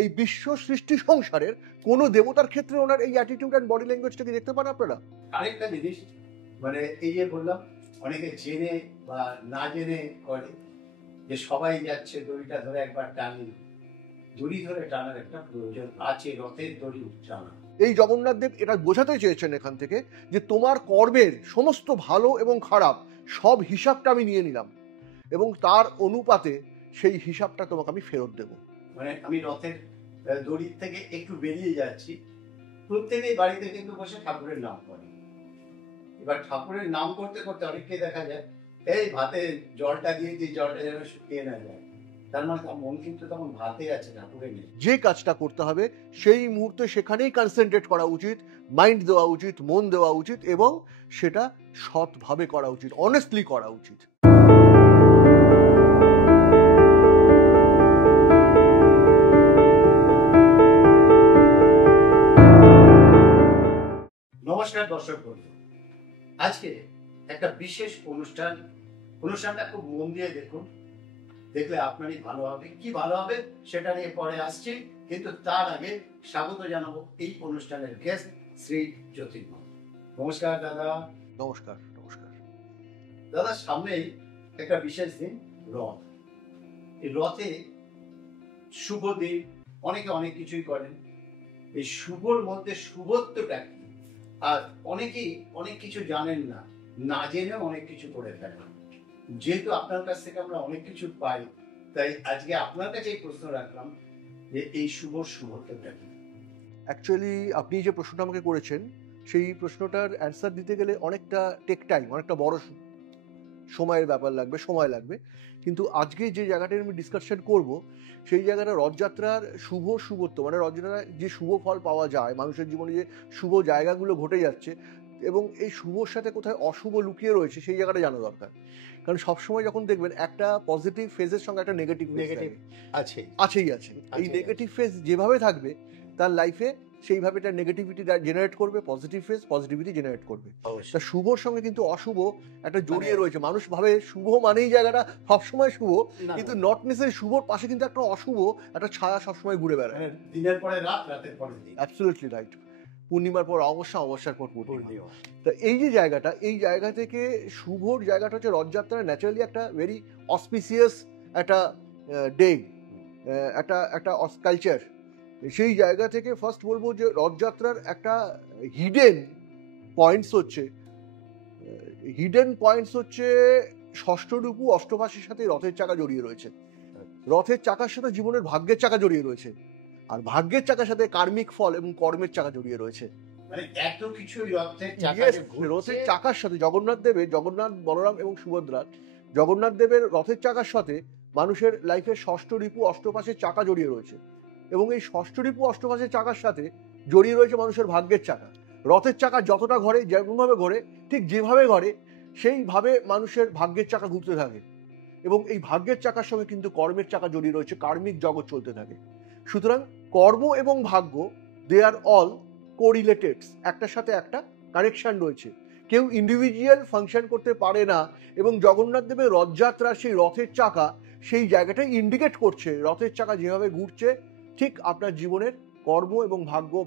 এই বিশ্ব সৃষ্টি সংসারের কোন দেবতার ক্ষেত্রে ওনার এই অ্যাটিটিউড এন্ড বডি ল্যাঙ্গুয়েজটা কি দেখতে পান আপনারা? আরেকটা জিনিস, মানে এই যে বললাম অনেকে জেনে বা না জেনে করে, যে সবাই যাচ্ছে দড়িটা ধরে একবার টানি, দড়ি ধরে টানার একটা প্রয়োজন আছে, রথের দড়ি টানা। এই জগন্নাথ দেব এটা বোঝাতে চেয়েছেন এখান থেকে যে তোমার কর্মের সমস্ত ভালো এবং খারাপ সব হিসাবটা আমি নিয়ে নিলাম এবং তার অনুপাতে সেই হিসাবটা তোমাকে আমি ফেরত দেব। মানে আমি রথের দড়ির থেকে একটু বেরিয়ে যাচ্ছি, প্রত্যেকেই বাড়িতে কিন্তু বসে ঠাকুরের নাম করে। এবার ঠাকুরের নাম করতে করতে অনেককে দেখা যায় এই ভাতে জলটা দিয়ে জলটা যেন শুকিয়ে না যায়, তার মানে তার মন কিন্তু তখন ভাতে আছে, ঠাকুরে নেই। যে কাজটা করতে হবে সেই মুহূর্তে সেখানেই কনসেন্ট্রেট করা উচিত, মাইন্ড দেওয়া উচিত, মন দেওয়া উচিত এবং সেটা সৎভাবে করা উচিত, অনেস্টলি করা উচিত। নমস্কার দর্শক বন্ধু, আজকে একটা বিশেষ অনুষ্ঠানটা খুব মন দিয়ে দেখুন, দেখলে আপনারই ভালো হবে। কি ভালো হবে সেটা নিয়ে পরে আসছি, কিন্তু তার আগে স্বাগত জানাবো এই অনুষ্ঠানের গেস্ট শ্রী জ্যোতির্ময়। নমস্কার দাদা। নমস্কার। নমস্কার দাদা, সামনেই একটা বিশেষ দিন, রথ। এই রথে শুভ দিন, অনেকে অনেক কিছুই করেন। এই শুভর মধ্যে শুভত্বটা কি, আর অনেকেই অনেক কিছু জানেন না, না জেনেও অনেক কিছু করে ফেলেন। যেহেতু আপনার কাছ থেকে আমরা অনেক কিছু পাই, তাই আজকে আপনার কাছে এই প্রশ্ন রাখলাম যে এই শুভত্বটা কি। অ্যাকচুয়ালি আপনি যে প্রশ্নটা আমাকে করেছেন সেই প্রশ্নটার অ্যান্সার দিতে গেলে অনেকটা টেক টাইম, অনেকটা বড় সময়ের ব্যাপার লাগবে, সময় লাগবে। কিন্তু আজকে যে জায়গাটায় আমি ডিসকাশন করব সেই জায়গাটা রথযাত্রার শুভত্ব, মানে রথযাত্রার যে শুভ ফল পাওয়া যায়, মানুষের জীবনে যে শুভ জায়গাগুলো ঘটে যাচ্ছে এবং এই শুভর সাথে কোথায় অশুভ লুকিয়ে রয়েছে সেই জায়গাটা জানা দরকার। কারণ সবসময় যখন দেখবেন একটা পজিটিভ ফেজের সঙ্গে একটা নেগেটিভ আছেই আছে। এই নেগেটিভ ফেজ যেভাবে থাকবে তার লাইফে সেইভাবে তার নেগেটিভিটি জেনারেট করবে, পজিটিভ ফেজ পজিটিভিটি জেনারেট করবে। তা শুভর সঙ্গে কিন্তু অশুভ একটা জড়িয়ে রয়েছে। মানুষ ভাবে শুভ মানেই জায়গাটা সবসময় শুভ, কিন্তু নট নেসেসারি। শুভর পাশে কিন্তু একটা অশুভ একটা ছায়া সবসময় ঘুরে বেড়ায়। দিনের পরে রাত, রাতের পরে দিন। Absolutely right. পূর্ণিমার পর অমাবস্যা, অমাবস্যার পর পূর্ণিমা। তা এই যে জায়গাটা, এই জায়গা থেকে শুভর জায়গাটা হচ্ছে রথযাত্রা ন্যাচারালি একটা ভেরি অসপিসিয়াস একটা ডে, একটা কালচার। সেই জায়গা থেকে ফার্স্ট বলবো যে রথযাত্রার একটা হিডেন পয়েন্টস হচ্ছে ষষ্ঠরূপু অষ্টপাশীর সাথে রথের চাকা জড়িয়ে রয়েছে। রথের চাকার সাথে জীবনের ভাগ্যের চাকা জড়িয়ে রয়েছে, আর ভাগ্যের চাকার সাথে কার্মিক ফল এবং কর্মের চাকা জড়িয়ে রয়েছে। মানে এত কিছু রথের চাকার সাথে জগন্নাথ বলরাম এবং সুভদ্রার জগন্নাথ দেবের রথের চাকার সাথে মানুষের লাইফের ষষ্ঠ রিপু অষ্টপাশের চাকা জড়িয়ে রয়েছে এবং এই ষষ্ঠ রিপু অষ্টপাশের চাকার সাথে জড়িয়ে রয়েছে মানুষের ভাগ্যের চাকা। রথের চাকা যতটা ঘরে, যেমনভাবে ঘরে, ঠিক যেভাবে ঘরে সেইভাবে মানুষের ভাগ্যের চাকা ঘুরতে থাকে এবং এই ভাগ্যের চাকার সঙ্গে কিন্তু কর্মের চাকা জড়িয়ে রয়েছে, কার্মিক জগৎ চলতে থাকে। সুতরাং কর্ম এবং ভাগ্য দে আর অল কোরিলেটেড, একটার সাথে একটা কানেকশন রয়েছে। কেউ ইন্ডিভিজুয়াল ফাংশন করতে পারে না এবং জগন্নাথ দেবের রথযাত্রার সেই রথের চাকা সেই জায়গাটাই ইন্ডিকেট করছে। রথের চাকা যেভাবে ঘুরছে ঠিক আপনার জীবনের কর্ম এবং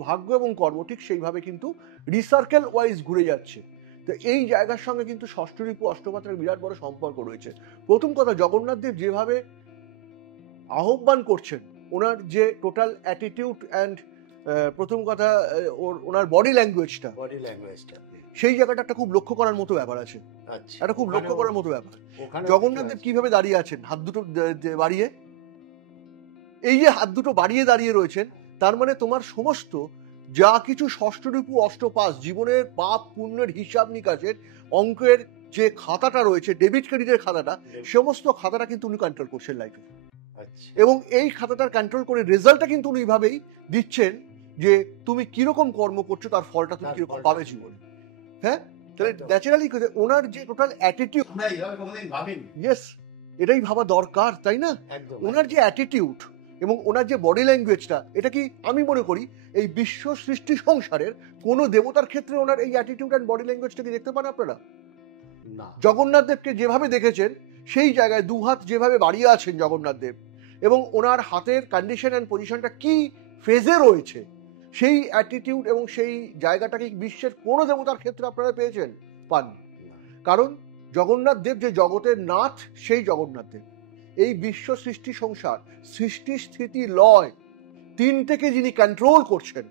ভাগ্য এবং কর্ম ঠিক সেইভাবে কিন্তু রিসার্কেল ওয়াইজ ঘুরে যাচ্ছে। তো এই জায়গার সঙ্গে কিন্তু ষষ্ঠ রিপু অষ্টমাত্রার বিরাট বড় সম্পর্ক রয়েছে। প্রথম কথা, জগন্নাথ দেব যেভাবে আহ্বান করছেন, ওনার যে টোটাল অ্যাটিটিউড অ্যান্ড প্রথম কথা ওনার বডি ল্যাঙ্গুয়েজটা সেই জায়গাটা একটা খুব লক্ষ্য করার মতো ব্যাপার আছে। একটা খুব লক্ষ্য করার মতো ব্যাপার। জগন্নাথ দেব কিভাবে দাঁড়িয়ে আছেন, হাত দুটো বাড়িয়ে, এই যে হাত দুটো বাড়িয়ে দাঁড়িয়ে রয়েছেন, তার মানে তোমার সমস্ত যা কিছু ষষ্ঠ রিপু অষ্টপাশ জীবনের পাপ পুণ্যের হিসাব নিকাশের অঙ্কের যে খাতাটা রয়েছে, ডেবিট ক্রেডিটের খাতাটা, সমস্ত খাতাটা কিন্তু উনি কন্ট্রোল করছেন লাইফে। এবং এই খাতাটার কন্ট্রোল করে রেজাল্টটা কিন্তু উনি এইভাবেই দিচ্ছেন যে তুমি কিরকম কর্ম করছো তার ফলটা তুমি কিরকম পাবে জীবনে। হ্যাঁ, তাহলে ন্যাচারালি ওনার যে টোটাল অ্যাটিটিউড, ইয়েস, এটাই ভাবা দরকার, তাই না? ওনার যে অ্যাটিটিউড এবং ওনার যে বডি ল্যাঙ্গুয়েজটা, এটা কি আমি মনে করি এই বিশ্ব সৃষ্টি সংসারের কোনো দেবতার ক্ষেত্রে ওনার এই অ্যাটিটিউড অ্যান্ড বডি ল্যাঙ্গুয়েজটা কি দেখতে পান আপনারা? জগন্নাথ দেবকে যেভাবে দেখেছেন সেই জায়গায় দুহাত যেভাবে বাড়িয়ে আছেন জগন্নাথ দেব, এবং ওনার হাতের কন্ডিশন অ্যান্ড পজিশনটা কি ফেজে রয়েছে, সেই অ্যাটিটিউড এবং সেই জায়গাটাকে বিশ্বের কোনো দেবতার ক্ষেত্রে আপনারা পেয়েছেন? পাননি। কারণ জগন্নাথ দেব যে জগতের নাথ, সেই জগন্নাথ দেব এই বিশ্ব সৃষ্টি সংসার, সৃষ্টি স্থিতি লয় তিনটেকে যিনি কন্ট্রোল করছেন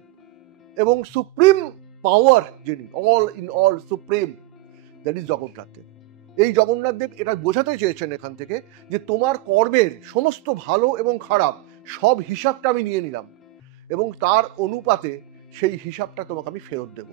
এবং সুপ্রিম পাওয়ার যিনি, all in all supreme, that is Jagannath Dev. এই জগন্নাথ দেব এটা বোঝাতে চেয়েছেন এখান থেকে যে তোমার কর্মের সমস্ত ভালো এবং খারাপ সব হিসাবটা আমি নিয়ে নিলাম এবং তার অনুপাতে সেই হিসাবটা তোমাকে আমি ফেরত দেব।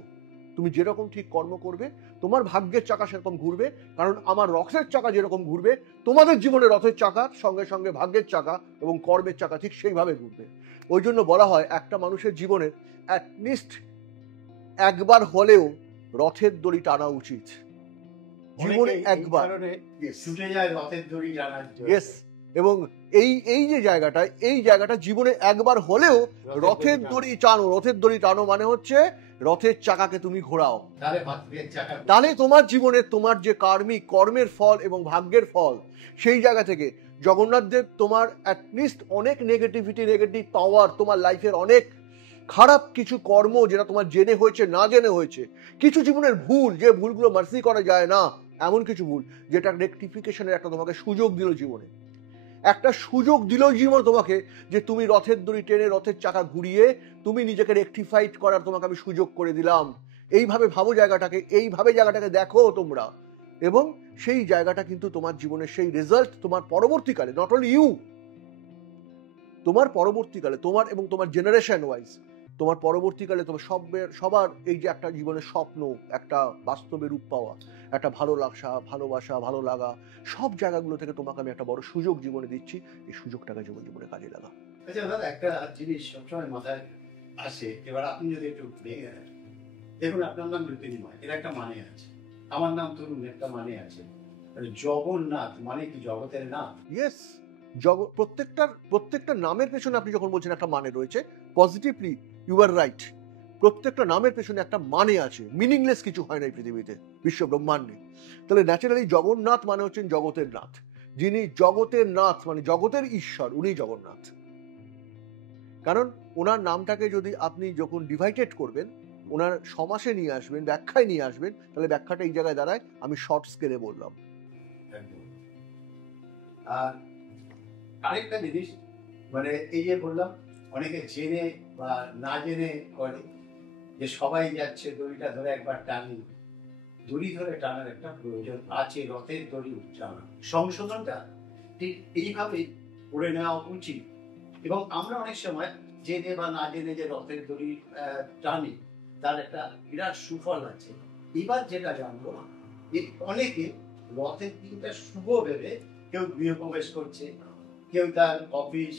তুমি যেরকম ঠিক কর্ম করবে তোমার ভাগ্যের চাকা সেরকম ঘুরবে, কারণ আমার রথের চাকা যেরকম ঘুরবে তোমাদের জীবনে রথের চাকার সঙ্গে সঙ্গে ভাগ্যের চাকা এবং কর্মের চাকা ঠিক সেইভাবে ঘুরবে। ওই জন্য বলা হয় একটা মানুষের জীবনে অ্যাটলিস্ট একবার হলেও রথের দড়ি টানা উচিত, জীবনে একবার। ছুটে যায় রথের দড়ি টানার জন্য। ইয়েস, এবং এই যে জায়গাটা, এই জায়গাটা জীবনে একবার হলেও রথের দড়ি টানো। রথের দড়ি টানো মানে হচ্ছে রথের চাকাকে তুমি ঘোরাও, তাহলে তোমার জীবনে তোমার যে কার্মিক কর্মের ফল এবং ভাগ্যের ফল, সেই জায়গা থেকে জগন্নাথ দেব তোমার অ্যাটলিস্ট অনেক নেগেটিভিটি, নেগেটিভ পাওয়ার, তোমার লাইফের অনেক খারাপ কিছু কর্ম যেটা তোমার জেনে হয়েছে না জেনে হয়েছে, কিছু জীবনের ভুল, যে ভুলগুলো মার্সি করা যায় না, এমন কিছু ভুল যেটা রেকটিফিকেশনের একটা তোমাকে সুযোগ দিল জীবনে, একটা সুযোগ দিল জীবন তোমাকে যে তুমি রথের দড়ি টেনে রথের চাকা ঘুরিয়ে তুমি নিজেকে রেকটিফাইড করার তোমাকে আমি সুযোগ করে দিলাম। এইভাবে ভাবো জায়গাটাকে, এইভাবে জায়গাটাকে দেখো তোমরা, এবং সেই জায়গাটা কিন্তু তোমার জীবনের সেই রেজাল্ট তোমার পরবর্তীকালে, নট অনলি ইউ, তোমার পরবর্তীকালে, তোমার এবং তোমার জেনারেশন ওয়াইজ, তোমার পরবর্তীকালে তোমার সবার এই যে একটা জীবনের স্বপ্ন, একটা বাস্তবে রূপ পাওয়া, একটা ভালো লাগা, ভালোবাসা, ভালো লাগা, সব জায়গাগুলো থেকে তোমাকে আমি একটা বড় সুযোগ জীবনে দিচ্ছি। এই সুযোগটাকে জীবনে কাজে লাগা। আচ্ছা দাদা, একটা জিনিস সবসময় মাথায় আসে, এবার আপনি যদি একটু ভেঙে দেন। দেখুন, আপনার নাম জ্যোতির্ময়, এর একটা মানে আছে, আমার নাম তরুণ, একটা মানে আছে। জগন্নাথ মানে কি জগতের নাথ? ইয়েস, প্রত্যেকটা নামের পেছনে আপনি যখন বলছেন একটা মানে রয়েছে, পজিটিভলি ইউ আর রাইট। প্রত্যেকটা নামের পেছনে একটা মানে আছে, মিনিংলেস কিছু হয় না এই পৃথিবীতে, বিশ্ব ব্রহ্মাণ্ডে। তাহলে ন্যাচারালি জগন্নাথ মানে হচ্ছেন জগতের নাথ, যিনি জগতের নাথ মানে জগতের ঈশ্বর, উনি জগন্নাথ। কারণ ওনার নামটাকে যদি আপনি যখন ডিভাইডেড করবেন, ওনার সমাসে নিয়ে আসবেন, ব্যাখ্যায় নিয়ে আসবেন, তাহলে ব্যাখ্যাটা এই জায়গায় দাঁড়ায়, আমি শর্ট স্কেলে বললাম। আর আরেকটা জিনিস, মানে এই যে বললাম অনেকে জেনে বা না জেনে করে, যে সবাই যাচ্ছে দড়িটা ধরে একবার টানি, দড়ি ধরে টানার একটা প্রয়োজন আছে, রথের দড়ি টানা সংশোধনটা ঠিক এইভাবেই করে নেওয়া উচিত। এবং আমরা অনেক সময় জেনে বা না জেনে যে রথের দড়ি টানি, তার একটা বিরাট সুফল আছে। এবার যেটা জানবো, যে অনেকে রথের দিনটা শুভ ভেবে কেউ গৃহপ্রবেশ করছে, কেউ তার অফিস,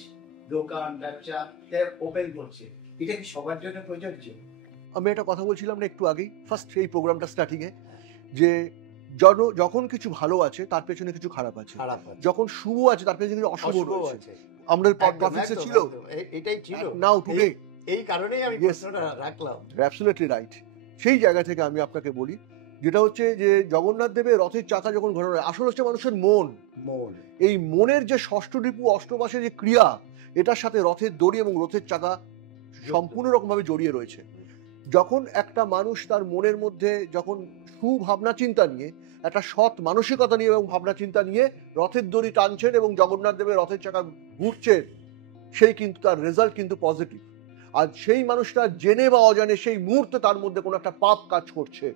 দোকান, ব্যবসা ওপেন করছে, এটা কি সবার জন্য প্রযোজ্য? আমি একটা কথা বলছিলাম না একটু আগেই, ফার্স্ট এই প্রোগ্রামটা স্টার্টিংয়ে, যে যখন কিছু ভালো আছে তার পেছনে কিছু খারাপ আছে, যখন শুভ আছে তার পেছনে কিছু অশুভ আছে। আমাদের টপিকসে ছিল, এটাই ছিল, নাও টুডে, এই কারণেই আমি প্রশ্নটা রাখলাম। Absolutely right. সেই জায়গা থেকে আমি আপনাকে বলি, যেটা হচ্ছে যে জগন্নাথ দেবের রথের চাকা যখন ঘোরানো হয়, আসলে হচ্ছে মানুষের মন। এই মনের যে ষষ্ঠ রিপু অষ্টমাসের যে ক্রিয়া, এটার সাথে রথের দড়ি এবং রথের চাকা সম্পূর্ণ রকমভাবে জড়িয়ে রয়েছে। যখন একটা মানুষ তার মনের মধ্যে যখন সুভাবনা চিন্তা নিয়ে, একটা সৎ মানসিকতা নিয়ে এবং ভাবনা চিন্তা নিয়ে রথের দড়ি টানছেন এবং জগন্নাথ দেবের রথের চাকা ঘুরছেন, সেই কিন্তু তার রেজাল্ট কিন্তু পজিটিভ। আর সেই মানুষটা জেনে বা অজানে সেই মুহূর্তে তার মধ্যে কোনো একটা পাপ কাজ করছে,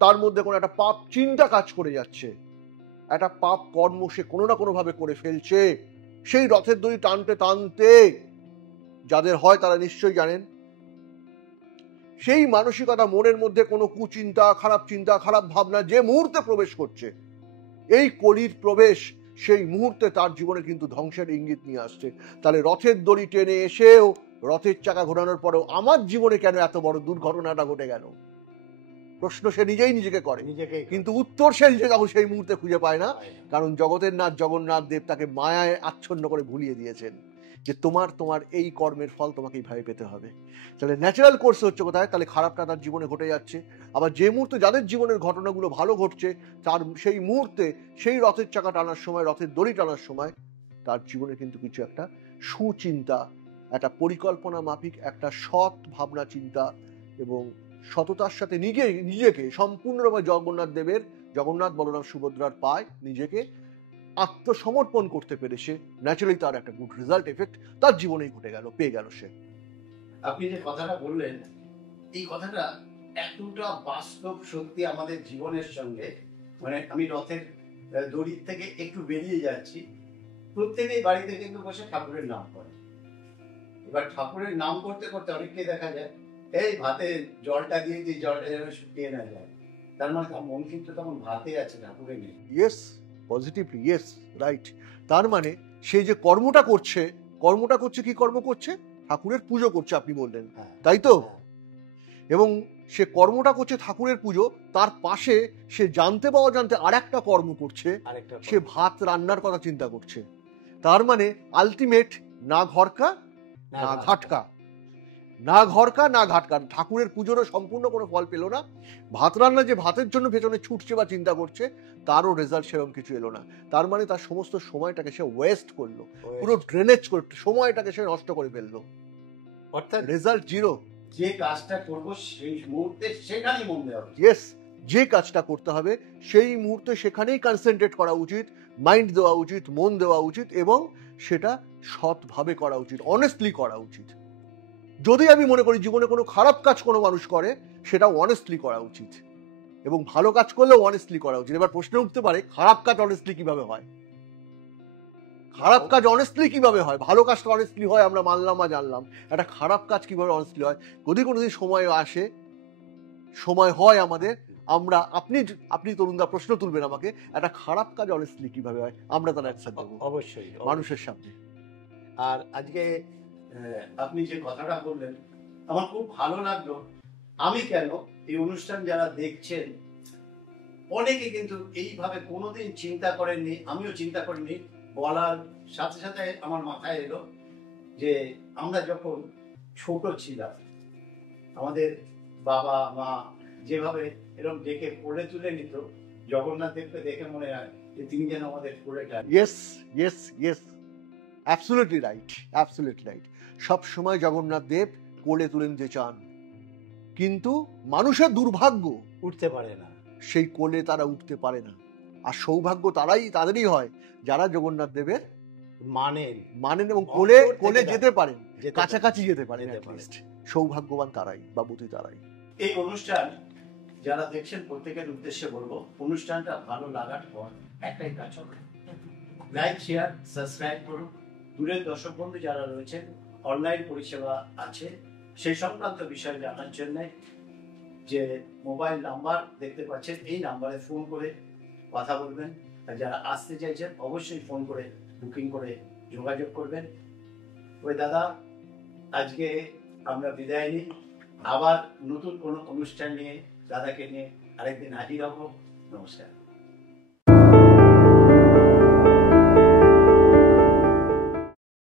তার মধ্যে কোনো একটা পাপ চিন্তা কাজ করে যাচ্ছে, একটা পাপ কর্ম সে কোনো না কোনো ভাবে করে ফেলছে। সেই রথের দড়ি টানতে টানতে যাদের হয় তারা নিশ্চয়ই জানেন, সেই মানসিকতা মনের মধ্যে কোনো কুচিন্তা, খারাপ চিন্তা, খারাপ ভাবনা যে মুহূর্তে প্রবেশ করছে, এই কলির প্রবেশ সেই মুহূর্তে তার জীবনে কিন্তু ধ্বংসের ইঙ্গিত নিয়ে আসছে। তাহলে রথের দড়ি টেনে এসেও, রথের চাকা ঘোরানোর পরেও আমার জীবনে কেন এত বড় দুর্ঘটনাটা ঘটে গেল, প্রশ্ন সে নিজেই নিজেকে করে, কিন্তু উত্তর সে নিজে তখন সেই মুহূর্তে খুঁজে পায় না। কারণ জগতের নাথ জগন্নাথ দেব তাকে মায়ায় আচ্ছন্ন করে ভুলিয়ে দিয়েছেন যে তোমার এই কর্মের ফল তোমাকে এইভাবে পেতে হবে। তাহলে ন্যাচারাল কোর্স হচ্ছে কোথায়, তাহলে খারাপটা তার জীবনে ঘটে যাচ্ছে। আবার যে মুহূর্তে যাদের জীবনের ঘটনাগুলো ভালো ঘটছে, তার সেই মুহূর্তে সেই রথের চাকা টানার সময়, রথের দড়ি টানার সময় তার জীবনে কিন্তু কিছু একটা সুচিন্তা, একটা পরিকল্পনা মাফিক একটা সৎ ভাবনা চিন্তা এবং সততার সাথে নিজেকে সম্পূর্ণরূপে জগন্নাথ বলরাম সুভদ্রার পায় নিজেকে আত্মসমর্পণ করতে পেরেছে। ন্যাচারালি তার একটা গুড রেজাল্ট এফেক্ট তার জীবনেই ঘটে গেল, পেয়ে গেল সে। আপনি যে কথাটা বললেন, এই কথাটা এতটা বাস্তব সত্যি আমাদের জীবনের সঙ্গে। মানে আমি রথের দড়ির থেকে একটু বেরিয়ে যাচ্ছি, প্রত্যেকেই বাড়িতে কিন্তু বসে ঠাকুরের নাম করে। এবার ঠাকুরের নাম করতে করতে অনেককে দেখা যায় এই ভাতে জলটা দিয়েছি, জলটা যেন শুকিয়ে না যায়। তার মানে তার মন কিন্তু তখন ভাতে আছে, ঠাকুরে নেই। Yes, positively yes, right. তার মানে সে যে কর্মটা করছে কি কর্ম করছে? ঠাকুরের পুজো করছে, আপনি বললেন, তাই তো? এবং সে কর্মটা করছে ঠাকুরের পুজো, তার পাশে সে জানতে আর একটা কর্ম করছে, সে ভাত রান্নার কথা চিন্তা করছে। তার মানে আলটিমেট না ঘরকা না ঘাটকা, ঠাকুরের পুজোরও সম্পূর্ণ কোনো ফল পেল না। ভাত রান্না যে ভাতের জন্য ভেতরে ছুটছে বা চিন্তা করছে, তারও রেজাল্ট সেরকম কিছু এলো না। তার মানে তার সমস্ত সময়টাকে সে ওয়েস্ট করলো, পুরো ড্রেনেজ করে সময়টাকে সে নষ্ট করে ফেললো, অর্থাৎ রেজাল্ট জিরো। যে কাজটা করবো সেই মুহূর্তে সেখানেই মন দেওয়া উচিত। ইয়েস, যে কাজটা করতে হবে সেই মুহূর্তে সেখানেই কনসেন্ট্রেট করা উচিত, মাইন্ড দেওয়া উচিত, মন দেওয়া উচিত, এবং সেটা সৎভাবে করা উচিত, অনেস্টলি করা উচিত। যদি আমি মনে করি জীবনে কোনো খারাপ কাজ কোনো মানুষ করে, সেটা অনেস্টলি করা উচিত, এবং ভালো কাজ করলেও অনেস্টলি করা উচিত। এবার প্রশ্ন উঠতে পারে, খারাপ কাজ অনেস্টলি কিভাবে হয়? খারাপ কাজ অনেস্টলি কিভাবে হয়? ভালো কাজটা অনেস্টলি হয় আমরা মানলাম বা জানলাম, একটা খারাপ কাজ কিভাবে অনেস্টলি হয়? যদি কোনোদিন সময় আসে, সময় হয় আমাদের, আমরা আপনি তরুণদা প্রশ্ন তুলবেন আমাকে, একটা খারাপ কাজ অনেস্টলি কিভাবে হয়, আমরা তার অ্যান্সার দেবো অবশ্যই মানুষের সামনে। আর আজকে আপনি যে কথাটা বললেন আমার খুব ভালো লাগলো। আমি কেন, এই অনুষ্ঠান যারা দেখছেন অনেকে কিন্তু এইভাবে কোনোদিন চিন্তা করেননি, আমিও চিন্তা করিনি। বলার সাথে সাথে আমার মাথায় এলো যে আমরা যখন ছোট ছিলাম, আমাদের বাবা মা যেভাবে এরকম ডেকে কোলে তুলে নিত, জগন্নাথ দেবকে দেখে মনে হয় যে তিনি যেন আমাদের কোলে টানেন। Yes yes yes, absolutely right, absolutely right. সব সময় জগন্নাথ দেব কোলে তুলে নিতে চান, কিন্তু মানুষের দুর্ভাগ্য উঠতে পারে না, সেই কোলে তারা উঠতে পারে না। আর সৌভাগ্য তাদেরই হয় যারা জগন্নাথ দেবের মানেন এবং কোলে যেতে পারেন, কাছাকাছি যেতে পারেন। সৌভাগ্যবান তারাই, বাবুতি তারাই। এই অনুষ্ঠান যারা দেখছেন প্রত্যেকের উদ্দেশ্যে বলবো, অনুষ্ঠানটা ভালো লাগার পর একটাই কাজ হবে, লাইক শেয়ার সাবস্ক্রাইব করুন। দূরের দর্শক বন্ধু যারা রয়েছেন, অনলাইন পরিষেবা আছে, সেই সংক্রান্ত বিষয় জানার জন্য যে মোবাইল নাম্বার দেখতে পাচ্ছেন, এই নাম্বারে ফোন করে কথা বলবেন। আর যারা আসতে চাইছেন অবশ্যই ফোন করে বুকিং করে যোগাযোগ করবেন। ওই দাদা, আজকে আমরা বিদায় নিই, আবার নতুন কোনো অনুষ্ঠান নিয়ে দাদাকে নিয়ে আরেকদিন হাজির হব। নমস্কার।